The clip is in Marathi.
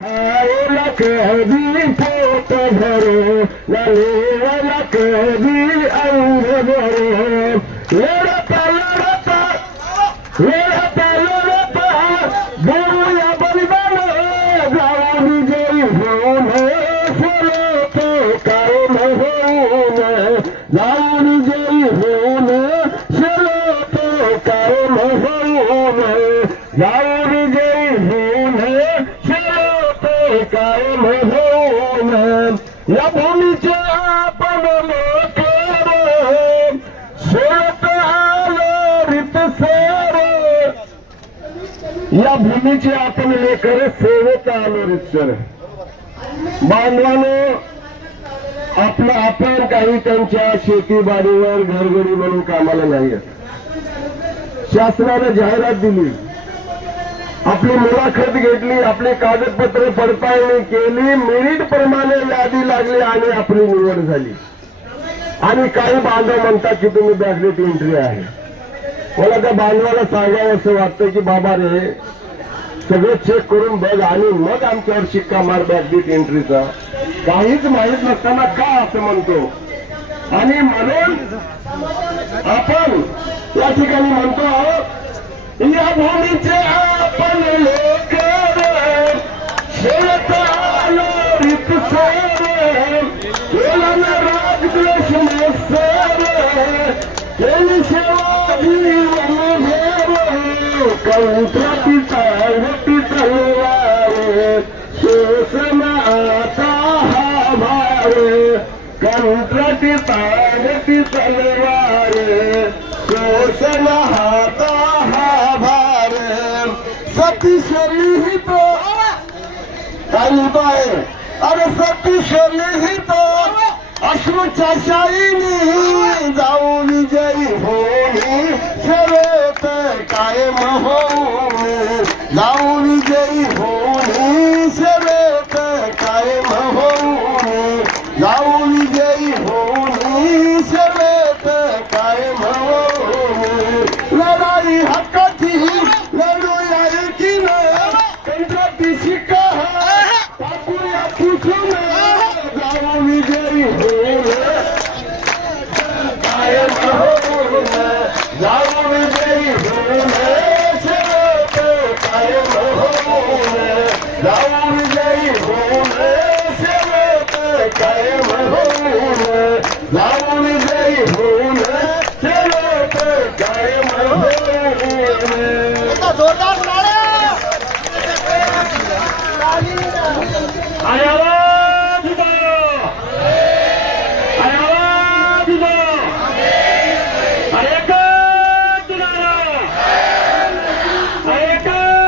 कभी पोट भरो वाला कभी अंग भरो लढता लढता बोलूया बलिदान जाऊ विजयी होऊन सलो तो कायम होऊन जाऊ विजयी होऊन सलो तो कायम होऊन जाऊ विजयी होऊन कायम होऊन या भूमीचे आपण लोकर सोडत आलो रितसर या भूमीचे आपण लेकर सेवत आलो रितसर बांधवानो आपलं आपण काही त्यांच्या शेतीबाडीवर घरगडी म्हणून कामाला नाही शासनाने जाहिरात दिली आपली मुलाखत घेतली आपली कागदपत्र पडताळणी केली मेरिट प्रमाणे यादी लागली आणि आपली निवड झाली आणि काही बांधव म्हणतात की तुम्ही बॅकडेट एंट्री आहे मला त्या बांधवाला सांगावं असं वाटतं की बाबा रे सगळं चेक करून बघ आणि मग आमच्यावर शिक्का मार बॅकडेट एंट्रीचा काहीच माहीत नसताना का असं म्हणतो आणि म्हणून आपण या ठिकाणी म्हणतो या भूमीचे आपण लेकर सोडत आलो रितसर केला ना राजद्वेष सर केली सेवा जीवन भेर कंत्राटीचा होती तलवार शोषण आता हा भार कंत्राटीचा होती तलवार शोषण हाता हा भार सतीश्वरी ही तो काही बाय अरे सतीश्वरी ही तो अश्रूच्या शाईनी जाऊ विजयी होऊन शर्यत कायम होऊन जाऊ विजयी होऊन शर्यत कायम होऊन जाऊ विजयी होऊन शर्यत कायम होऊन लढाई हक्काची लढूया एकीनं कंत्राटी शिक्का टाकूया पुसून जाऊ विजयी होऊन कायम होऊन जाऊ विजयी होऊन शर्यत कायम होऊन जाऊ विजयी होऊन शर्यत कायम होऊन जाऊ विजयी होऊन शर्यत कायम होऊन